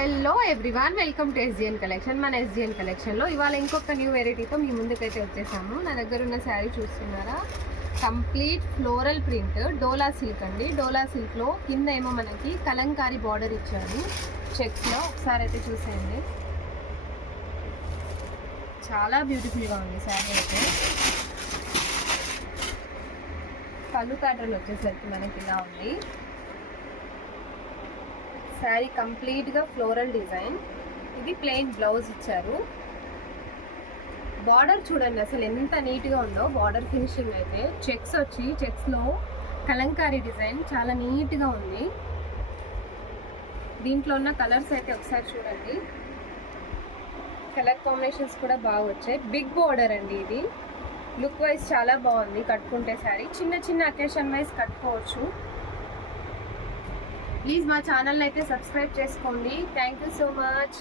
Hello everyone, welcome to ఎస్జిఎన్ collection. మన ఎస్జిఎన్ కలెక్షన్లో ఇవాళ ఇంకొక న్యూ వెరైటీతో మీ ముందుకైతే వచ్చేసాము. నా దగ్గర ఉన్న శారీ చూస్తున్నారా, కంప్లీట్ ఫ్లోరల్ ప్రింట్ డోలా సిల్క్ అండి. డోలా సిల్క్లో కింద ఏమో మనకి కలంకారీ బార్డర్ ఇచ్చాడు చెక్స్లో. ఒకసారి అయితే చూసేయండి, చాలా బ్యూటిఫుల్గా ఉంది శారీ అయితే. పళ్ళు ప్యాటర్న్ వచ్చేసరికి మనకి ఇలా ఉంది. శారీ కంప్లీట్గా ఫ్లోరల్ డిజైన్. ఇది ప్లెయిన్ బ్లౌజ్ ఇచ్చారు. బార్డర్ చూడండి అసలు ఎంత నీట్గా ఉందో. బార్డర్ ఫినిషింగ్ అయితే చెక్స్ వచ్చి చెక్స్లో కలంకారీ డిజైన్ చాలా నీట్గా ఉంది. దీంట్లో ఉన్న కలర్స్ అయితే ఒకసారి చూడండి, కలర్ కాంబినేషన్స్ కూడా బాగా వచ్చాయి. బిగ్ బార్డర్ అండి ఇది. లుక్ వైజ్ చాలా బాగుంది. కట్టుకుంటే శారీ చిన్న చిన్న అకేషన్ వైజ్ కట్టుకోవచ్చు. ప్లీజ్ మా ఛానల్ని అయితే సబ్స్క్రైబ్ చేసుకోండి. Thank you so much.